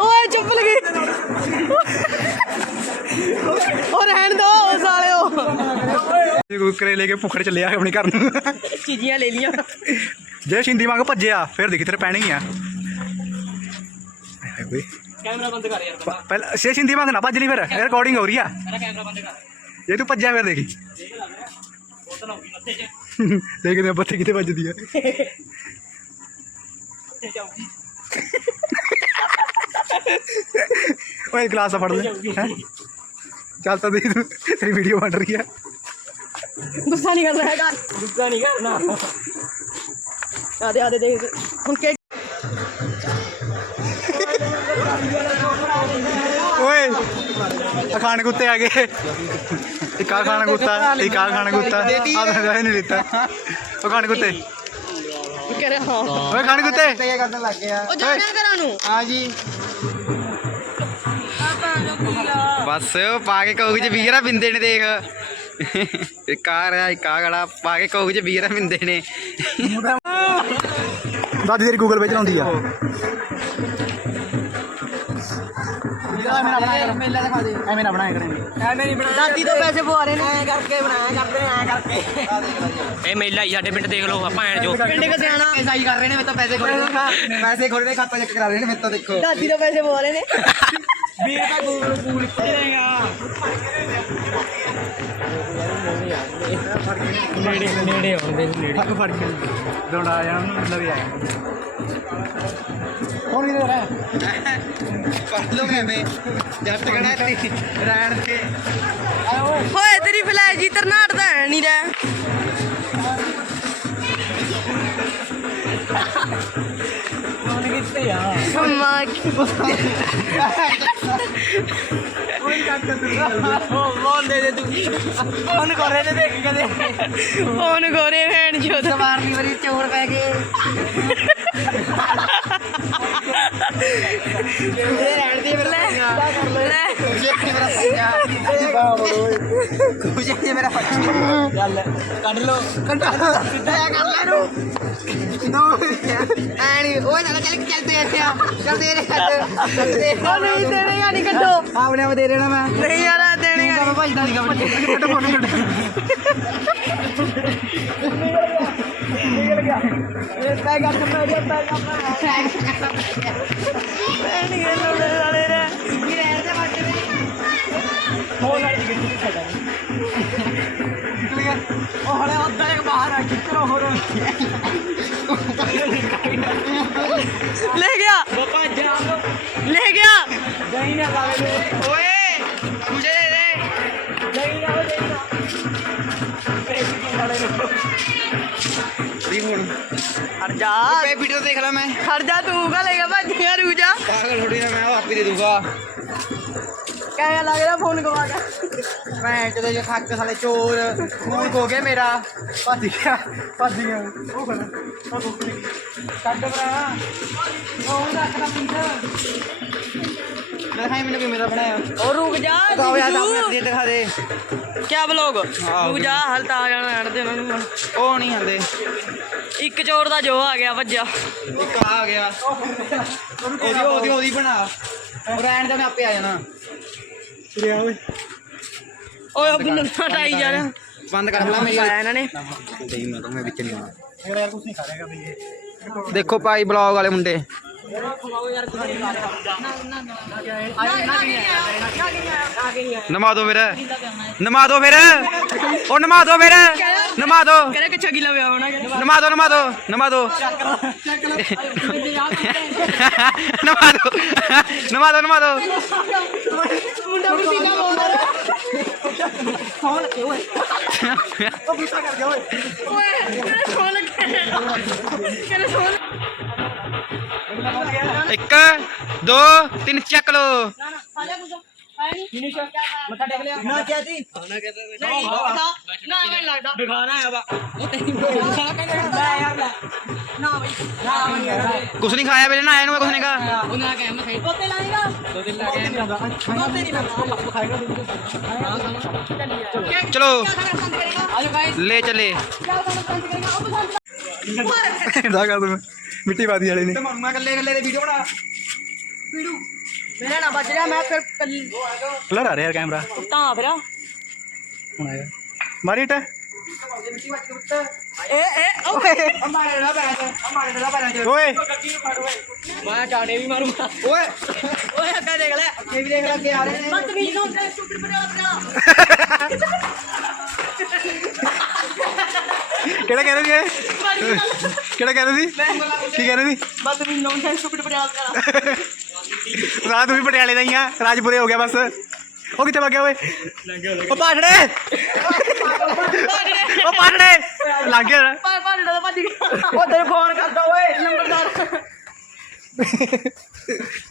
ਓਏ ਚੁੱਪ ਲਗੀ। ਉਹ ਰਹਿਣ ਦੋ ਸਾਲਿਓ ਕੋਈ ਕਰੇਲੇ ਕੇ ਭੁੱਖੜ ਚੱਲਿਆ ਆਪਣੇ ਘਰ ਨੂੰ। ਚੀਜ਼ੀਆਂ ਲੈ ਲੀਆਂ ਜੇ ਸ਼ਿੰਦੀ ਵਾਂਗ ਭੱਜਿਆ ਫਿਰ ਦੇਖੀ ਤੇਰੇ ਪੈਣੀ ਆ। ਹਾਏ ਹਾਏ ਓਏ। ਕੈਮਰਾ ਬੰਦ ਕਰ ਯਾਰ ਪ- ਪਹਿਲਾਂ ਸੇ ਸ਼ਿੰਦੀ ਵਾਂਗ ਨਾ ਭੱਜ ਲਈ ਫਿਰ ਰਿਕਾਰਡਿੰਗ ਹੋ ਰਹੀ ਆ। ਮੇਰਾ ਕੈਮਰਾ ਬੰਦ ਕਰ। ਜੇ ਤੂੰ ਭੱਜਿਆ ਫਿਰ ਦੇਖੀ। ਉਹ ਤਾਂ ਨੌਕੀ ਮੱਥੇ ਚ। ਦੇਖਦੇ ਆ ਬੱਤੀ ਕਿਤੇ ਵੱਜਦੀ ਆ। ਤੇ ਜਾਊਗੀ ਓਏ ਗਲਾਸ ਫੜ ਲੈ। ਹੈਂ? ਚੱਲ ਤਾਂ ਦੇਖ ਤੂੰ ਤੇਰੀ ਵੀਡੀਓ ਬਣ ਰਹੀ ਆ ਗੁੱਸਾ ਨਹੀਂ ਕਰਨਾ ਹੈਗਾ। ਗੁੱਸਾ ਨਹੀਂ ਕਰਨਾ। ਆਦੇ ਆਦੇ ਦੇਖ। ਹੁਣ ਕੇ ਓਏ ਆ ਖਾਣ ਕੁੱਤੇ ਆ ਗਏ। ਇੱਕ ਆ ਖਾਣ ਕੁੱਤਾ ਇੱਕ ਆ ਖਾਣ ਕੁੱਤਾ। ਆ ਤਾਂ ਨਹੀਂ ਦਿੱਤਾ ਉਹ ਖਾਣ ਕੁੱਤੇ ਕਰੇ ਹਾਂ। ਓਏ ਖਾਣ ਕੁੱਤੇ? ਇਹ ਕਰਨ ਲੱਗ ਗਿਆ। ਉਹ ਨੂੰ? ਹਾਂ ਜੀ। ਬਸ ਉਹ ਪਾ ਕੇ ਕੋਕ ਚ ਵੀਰਾ ਬਿੰਦੇ ਨੇ ਦੇਖ। ਇੱਕ ਆ ਰਿਹਾ ਇੱਕ ਆ ਗਲਾ ਪਾ ਕੇ ਕੋਕ ਚ ਵੀਰਾ ਬਿੰਦੇ ਨੇ। ਦਾਦੀ ਤੇਰੀ ਗੂਗਲ ਪੇ ਚਲਾਉਂਦੀ ਆ। ਮੇਰਾ ਬਣਾਇਆ ਮੇਲਾ ਦਿਖਾ ਦੇ। ਐਵੇਂ ਨਾ ਬਣਾਇਆ ਕਰੇ ਐਵੇਂ ਨਹੀਂ ਬਣਾ ਦਾਦੀ ਤੋਂ ਪੈਸੇ ਪਵਾ ਰਹੇ ਨੇ। ਐ ਕਰਕੇ ਬਣਾਇਆ ਕਰਦੇ ਐ ਕਰਕੇ। ਇਹ ਮੇਲਾ ਹੀ ਸਾਡੇ ਪਿੰਡ ਦੇਖ ਲਓ ਆਪਾਂ ਐਣ ਜੋ। ਪਿੰਡ ਕਸਿਆਣਾ ਪੈਸਾ ਹੀ ਕਰ ਰਹੇ ਨੇ ਮੇਰੇ ਤੋਂ ਪੈਸੇ ਖੋਲੇ ਨੇ। ਪੈਸੇ ਖੋਲੇ ਨੇ ਖਾਤਾ ਚੈੱਕ ਕਰਾ ਰਹੇ ਨੇ ਮੇਰੇ ਤੋਂ ਦੇਖੋ। ਦਾਦੀ ਤੋਂ ਪੈਸੇ ਪਵਾ ਰਹੇ ਨੇ। 20 ਰੁਪਏ ਗੂਗਲ ਗੂਗਲ ਪੇ ਦੇਗਾ ਹੱਥ ਫੜ ਕੇ। ਦੌੜਾ ਆ ਜਾਣਾ ਉਹਨੂੰ ਲਵੇ ਆਇਆ ਕੌਣ ਕਿਧਰ ਰਿਹਾ ਪੜ ਲੋ ਐਵੇਂ ਜੱਟ ਕਣਾ ਤੇ ਰਹਿਣ ਤੇ ਹੋਏ ਤੇਰੀ ਫਲੈਸ਼ ਜੀ ਤਰਨਾਟ ਦਾ ਹੈ ਨਹੀਂ ਰਹਿ ਕੌਣ ਕਿੱਥੇ ਆ? ਕੰਮਾ ਉਹ ਮੋਨ ਦੇ ਦੇ ਤੂੰ। ਫੋਨ ਕਰ ਰਹੇ ਨੇ ਦੇਖ ਕਦੇ। ਫੋਨ ਗੋਰੇ ਭੈਣ ਜੋ ਸਵਾਰਨੀ ਵਾਰੀ ਚੋਰ ਪੈ ਗਏ। ਇਹ ਰਹਿਣ ਦੇ ਮੇਰਾ ਲੈ ਲੈ ਕੁਝ ਨਹੀਂ ਮੇਰਾ ਫੱਟੀ ਚੱਲ ਕੱਢ ਲੋ ਕੱਢ ਸਿੱਧਾ ਕਰ ਲੈ ਨੂੰ ਦੋ ਐਣੀ ਓਏ ਚੱਲ ਚੱਲ ਚੱਲ ਤੇ ਇੱਥੇ ਆ ਚੱਲ ਦੇ ਰੇ ਚੱਲ ਦੇ ਉਹ ਨਹੀਂ ਦੇਣੇਗਾ ਨਹੀਂ ਕੱਢੋ। ਆਪਣੇ ਆਪ ਦੇ ਦੇਣਾ ਮੈਂ। ਨਹੀਂ ਯਾਰ ਆ ਦੇਣੇਗਾ ਮੈਂ ਭਾਈ ਦਾ ਨਹੀਂ ਕੱਢ ਕੱਢ ਫੋਨ ਕੱਢ ਨਿਕਲ ਗਿਆ ਇਹ ਪੈ ਗਿਆ ਤੇ ਗਿਆ ਪੈ ਗਿਆ ਦੇਣਗੇ ਲੋੜੇ ਵਾਲੇ ਰੇ ਇਹ ਰਹਿ ਦੇ ਵੱਟ ਫੋਨ ਵਾਲੀ ਗੱਡੀ ਤੇ ਛੱਡ ਨਿਕਲ ਗਿਆ ਉਹ ਹਲੇ ਉੱਧਰ ਇੱਕ ਬਾਹਰ ਆ ਕਿੱਧਰੋਂ ਹੋ ਰੋ ਲੈ ਗਿਆ ਬਾਬਾ ਜਾ ਲੈ ਗਿਆ ਵੀ ਹੁਣ ਹਟ ਜਾ ਪੇ ਵੀਡੀਓ ਦੇਖ ਲੈ ਮੈਂ ਹਟ ਜਾ ਤੂੰ ਕਾ ਲੇਗਾ ਭੱਜਿਆ ਰੁਕ ਜਾ ਪਾਗਲ ਥੋੜੀ ਨਾ ਮੈਂ ਉਹ ਆਪੇ ਦੇ ਦੂੰਗਾ ਕਹਿਆ ਲੱਗ ਰਿਹਾ ਫੋਨ ਗਵਾ ਗਿਆ ਮੈਂ ਜਦੋਂ ਜੇ ਖੱਕ ਸਾਲੇ ਚੋਰ ਫੋਨ ਖੋ ਗਿਆ ਮੇਰਾ ਭੱਜ ਗਿਆ ਭੱਜ ਗਿਆ ਉਹ ਖੜਾ ਉਹ ਬੁੱਕ ਨਹੀਂ ਕੱਢ ਭਰਾ ਉਹ ਰੱਖਦਾ ਪੀਸ ਦਿਖਾਈ ਮੈਨੂੰ ਕਿਵੇਂ ਦਾ ਬਣਾਇਆ। ਉਹ ਰੁਕ ਜਾ ਦਿਖਾਓ ਯਾਰ ਆਪਣੇ ਜੀਜੂ। ਤੇ ਦਿਖਾ ਦੇ। ਕਿਆ ਬਲੌਗ ਰੁਕ ਜਾ ਹਲ ਤਾਂ ਆ ਜਾਣਾ ਰਹਿਣ ਦੇ ਉਹਨਾਂ ਨੂੰ ਉਹ ਨਹੀਂ ਆਂਦੇ। ਇੱਕ ਚੋਰ ਦਾ ਜੋ ਆ ਗਿਆ ਭੱਜਾ ਇੱਕ ਆ ਗਿਆ। ਉਹਦੀ ਉਹਦੀ ਉਹਦੀ ਬਣਾ। ਉਹ ਰਹਿਣ ਦਾ ਮੈਂ ਆਪੇ ਆ ਜਾਣਾ। ਰਿਆ ਓਏ। ਓਏ ਉਹ ਬਿੰਨ ਹਟਾਈ ਜਾ ਰਿਹਾ ਬੰਦ ਕਰ। ਪਹਿਲਾਂ ਮੇਰੀ ਪਾਇਆ ਇਹਨਾਂ ਨੇ। ਨਹੀਂ ਮੈਂ ਤਾਂ ਮੈਂ ਵਿੱਚ ਨਹੀਂ ਆਉਣਾ। ਮੇਰਾ ਯਾਰ ਕੁਝ ਨਹੀਂ ਖਾ ਰਿਹਾਗਾ ਬਈ ਇਹ। ਦੇਖੋ ਭਾਈ ਬਲੌਗ ਵਾਲੇ ਮੁੰਡੇ। ਨਮਾ ਦੋ ਫਿਰ। ਨਮਾ ਦੋ ਫਿਰ। ਉਹ ਨਮਾ ਦੋ ਫਿਰ। ਨਮਾ ਦੋ। ਕਹਿੰਦੇ ਕਿ ਛਗੀ ਲਵਿਆ ਹੋਣਾ ਨਮਾ ਦੋ ਨਮਾ ਦੋ ਨਮਾ ਦੋ। ਨਮਾ ਦੋ। ਨਮਾ ਦੋ ਨਮਾ ਦੋ। ਮੁੰਡਾ ਮੁੰਡੀ ਬੋਲਦਾ ਓਏ। ਉਹ ਤੈਨੂੰ ਦਿਖਾ ਕੇ ਲੈ ਯਾਰ ਲੈ ਨਾ ਬਈ ਨਾ ਬਈ ਯਾਰ ਕੁਛ ਨਹੀਂ ਖਾਇਆ ਵੇਲੇ ਨਾ ਆਇਆ ਨੂੰ ਕੁਛ ਨਹੀਂ ਕਹਾ ਉਹ ਨਾ ਕਹਿ ਮੈਂ ਖਾਈ ਕਰ ਦੂੰ ਮਿੱਟੀ ਪਾਦੀ ਵਾਲੇ ਨੇ। ਤੇ ਮੰਮਾ ਕੱਲੇ ਕੱਲੇ ਦੇ ਵੀਡੀਓ ਬਣਾ। ਪੀੜੂ ਮੇਰੇ ਨਾਲ ਵੱਜ ਰਿਹਾ ਮੈਂ ਫਿਰ ਕੱਲ ਕਲਰ ਆ ਰਿਹਾ ਯਾਰ ਕੈਮਰਾ। ਤਾਂ ਫਿਰ ਹੁਣ ਆਇਆ। ਮਾਰੀ ਟਾ ਏ ਏ ਓਏ। ਮਾਰੇ ਨਾ 'ਚ ਮਾਰੇ ਨਾ 'ਚ। ਓਏ। ਮੈਂ ਚਾੜੇ ਵੀ ਮਾਰੂੰਗਾ। ਓਏ। ਓਏ ਅੱਗਾ ਦੇਖ ਲੈ। ਇਹ ਵੀ ਦੇਖ ਲੈ ਅੱਗੇ ਆ ਰਹੇ ਨੇ। ਬਦਤਮੀਜ਼ ਨੂੰ ਤੇ ਸੁਪਰ ਬਣਾ ਬਣਾ ਕਿਹੜਾ ਕਹਿ ਰਹੀ ਹੈ ਕਿਹੜਾ ਕਹਿ ਰਹੀ ਸੀ ਕੀ ਕਹਿ ਰਹੀ ਸੀ ਬਦਤਮੀਜ਼ ਨੂੰ ਤੇ ਸੁਪਰ ਬਣਾ ਬਣਾ ਰਾਤ ਵੀ ਪਟਿਆਲੇ ਦਾ ਹੀ ਆ ਰਾਜਪੁਰੇ ਹੋ ਗਿਆ ਬਸ। ਉਹ ਕਿੱਥੇ ਵਗ ਗਿਆ ਓਏ? ਉਹ ਪਾਠੜੇ ਉਹ ਪਾਠੜੇ ਲੱਗ ਗਿਆ ਪਾ ਪਾ ਡੜਾ ਭੱਜ ਗਿਆ। ਉਹ ਤੇਰੇ ਫੋਨ ਕਰਦਾ ਓਏ ਨੰਬਰਦਾਰ।